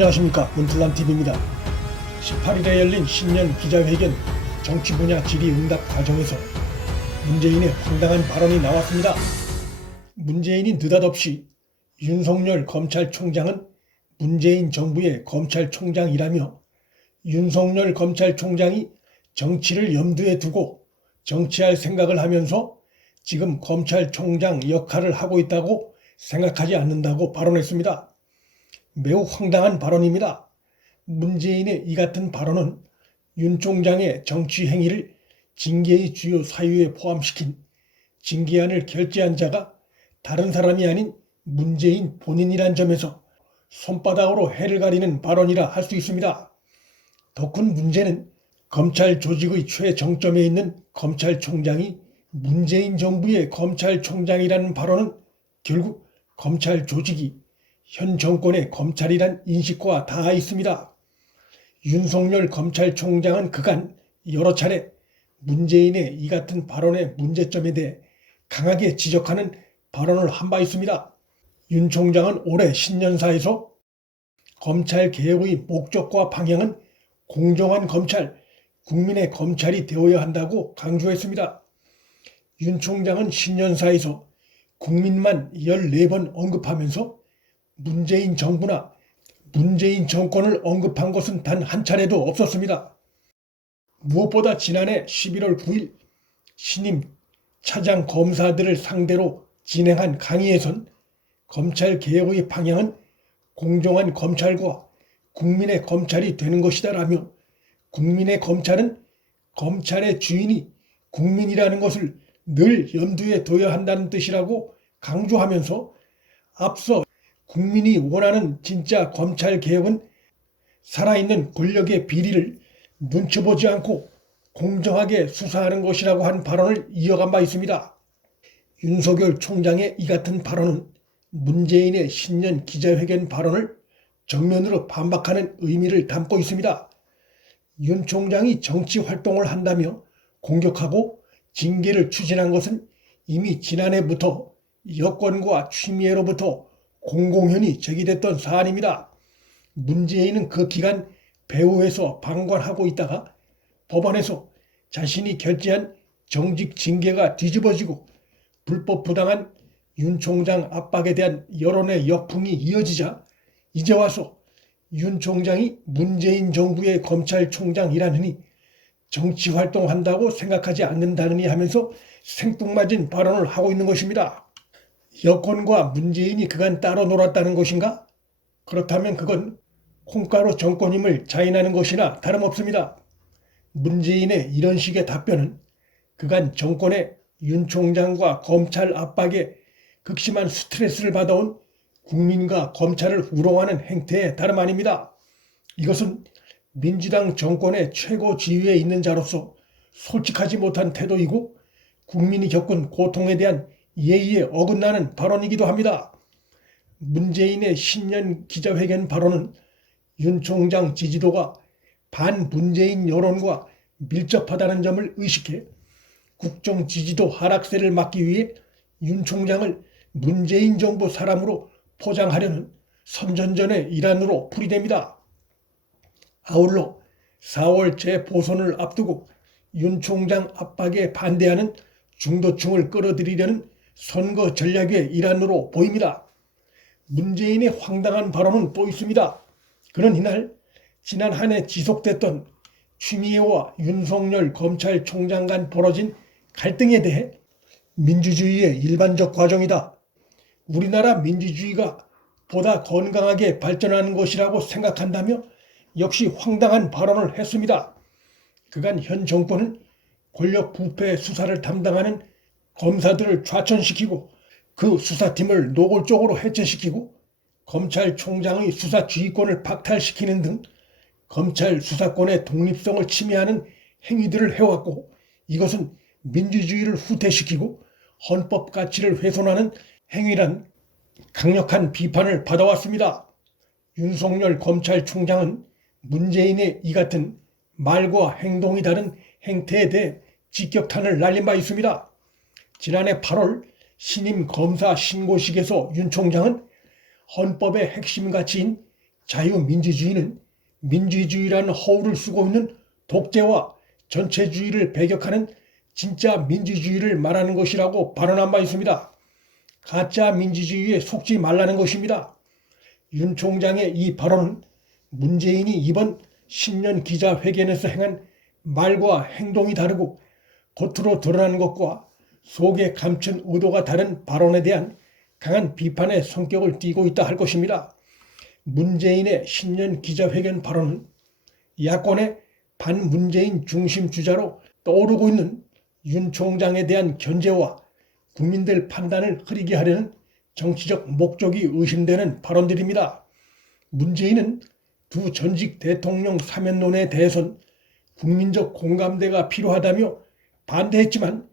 안녕하십니까, 문틀란TV입니다. 18일에 열린 신년 기자회견 정치 분야 질의응답 과정에서 문재인의 황당한 발언이 나왔습니다. 문재인이 느닷없이 윤석열 검찰총장은 문재인 정부의 검찰총장이라며 윤석열 검찰총장이 정치를 염두에 두고 정치할 생각을 하면서 지금 검찰총장 역할을 하고 있다고 생각하지 않는다고 발언했습니다. 매우 황당한 발언입니다. 문재인의 이 같은 발언은 윤 총장의 정치 행위를 징계의 주요 사유에 포함시킨 징계안을 결재한 자가 다른 사람이 아닌 문재인 본인이란 점에서 손바닥으로 해를 가리는 발언이라 할 수 있습니다. 더 큰 문제는 검찰 조직의 최정점에 있는 검찰총장이 문재인 정부의 검찰총장이라는 발언은 결국 검찰 조직이 현 정권의 검찰이란 인식과 닿아 있습니다. 윤석열 검찰총장은 그간 여러 차례 문재인의 이 같은 발언의 문제점에 대해 강하게 지적하는 발언을 한 바 있습니다. 윤 총장은 올해 신년사에서 검찰개혁의 목적과 방향은 공정한 검찰, 국민의 검찰이 되어야 한다고 강조했습니다. 윤 총장은 신년사에서 국민만 14번 언급하면서 문재인 정부나 문재인 정권을 언급한 것은 단 한 차례도 없었습니다. 무엇보다 지난해 11월 9일 신임 차장 검사들을 상대로 진행한 강의에선 검찰개혁의 방향은 공정한 검찰과 국민의 검찰이 되는 것이다라며 국민의 검찰은 검찰의 주인이 국민이라는 것을 늘 염두에 둬야 한다는 뜻이라고 강조하면서 앞서 국민이 원하는 진짜 검찰개혁은 살아있는 권력의 비리를 눈치 보지 않고 공정하게 수사하는 것이라고 한 발언을 이어간 바 있습니다. 윤석열 총장의 이 같은 발언은 문재인의 신년 기자회견 발언을 정면으로 반박하는 의미를 담고 있습니다. 윤 총장이 정치 활동을 한다며 공격하고 징계를 추진한 것은 이미 지난해부터 여권과 취미애로부터 공공연히 제기됐던 사안입니다. 문재인은 그 기간 배후에서 방관하고 있다가 법원에서 자신이 결재한 정직 징계가 뒤집어지고 불법 부당한 윤 총장 압박에 대한 여론의 역풍이 이어지자 이제 와서 윤 총장이 문재인 정부의 검찰총장이라느니 정치활동한다고 생각하지 않는다느니 하면서 생뚱맞은 발언을 하고 있는 것입니다. 여권과 문재인이 그간 따로 놀았다는 것인가? 그렇다면 그건 콩가루 정권임을 자인하는 것이나 다름없습니다. 문재인의 이런 식의 답변은 그간 정권의 윤 총장과 검찰 압박에 극심한 스트레스를 받아온 국민과 검찰을 우롱하는 행태에 다름 아닙니다. 이것은 민주당 정권의 최고 지위에 있는 자로서 솔직하지 못한 태도이고 국민이 겪은 고통에 대한 예의에 어긋나는 발언이기도 합니다. 문재인의 신년 기자회견 발언은 윤 총장 지지도가 반문재인 여론과 밀접하다는 점을 의식해 국정 지지도 하락세를 막기 위해 윤 총장을 문재인 정부 사람으로 포장하려는 선전전의 일환으로 풀이됩니다. 아울러 4월 재보선을 앞두고 윤 총장 압박에 반대하는 중도층을 끌어들이려는 선거 전략의 일환으로 보입니다. 문재인의 황당한 발언은 또 있습니다. 그는 이날 지난 한 해 지속됐던 추미애와 윤석열 검찰총장 간 벌어진 갈등에 대해 민주주의의 일반적 과정이다. 우리나라 민주주의가 보다 건강하게 발전하는 것이라고 생각한다며 역시 황당한 발언을 했습니다. 그간 현 정권은 권력 부패 수사를 담당하는 검사들을 좌천시키고 그 수사팀을 노골적으로 해체시키고 검찰총장의 수사 지휘권을 박탈시키는 등 검찰 수사권의 독립성을 침해하는 행위들을 해왔고 이것은 민주주의를 후퇴시키고 헌법 가치를 훼손하는 행위란 강력한 비판을 받아왔습니다. 윤석열 검찰총장은 문재인의 이 같은 말과 행동이 다른 행태에 대해 직격탄을 날린 바 있습니다. 지난해 8월 신임 검사 신고식에서 윤 총장은 헌법의 핵심 가치인 자유민주주의는 민주주의라는 허울을 쓰고 있는 독재와 전체주의를 배격하는 진짜 민주주의를 말하는 것이라고 발언한 바 있습니다. 가짜 민주주의에 속지 말라는 것입니다. 윤 총장의 이 발언은 문재인이 이번 신년 기자회견에서 행한 말과 행동이 다르고 겉으로 드러나는 것과 속에 감춘 의도가 다른 발언에 대한 강한 비판의 성격을 띠고 있다 할 것입니다. 문재인의 신년 기자회견 발언은 야권의 반문재인 중심 주자로 떠오르고 있는 윤 총장에 대한 견제와 국민들 판단을 흐리게 하려는 정치적 목적이 의심되는 발언들입니다. 문재인은 두 전직 대통령 사면론에 대해선 국민적 공감대가 필요하다며 반대했지만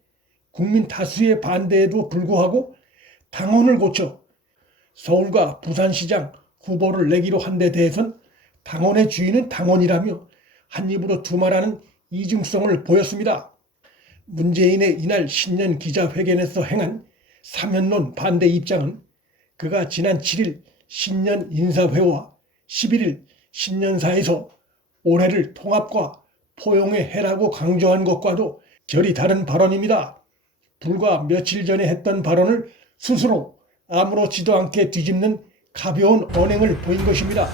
국민 다수의 반대에도 불구하고 당원을 고쳐 서울과 부산시장 후보를 내기로 한 데 대해선 당원의 주인은 당원이라며 한 입으로 두말하는 이중성을 보였습니다. 문재인의 이날 신년 기자회견에서 행한 사면론 반대 입장은 그가 지난 7일 신년 인사회와 11일 신년사에서 올해를 통합과 포용의 해라고 강조한 것과도 결이 다른 발언입니다. 불과 며칠 전에 했던 발언을 스스로 아무렇지도 않게 뒤집는 가벼운 언행을 보인 것입니다.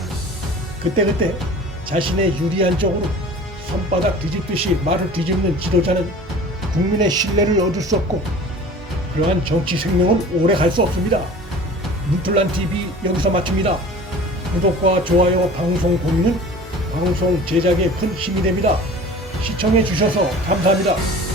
그때그때 자신의 유리한 쪽으로 손바닥 뒤집듯이 말을 뒤집는 지도자는 국민의 신뢰를 얻을 수 없고 그러한 정치 생명은 오래 갈 수 없습니다. 문틀란TV 여기서 마칩니다. 구독과 좋아요, 방송 공유는 방송 제작에 큰 힘이 됩니다. 시청해 주셔서 감사합니다.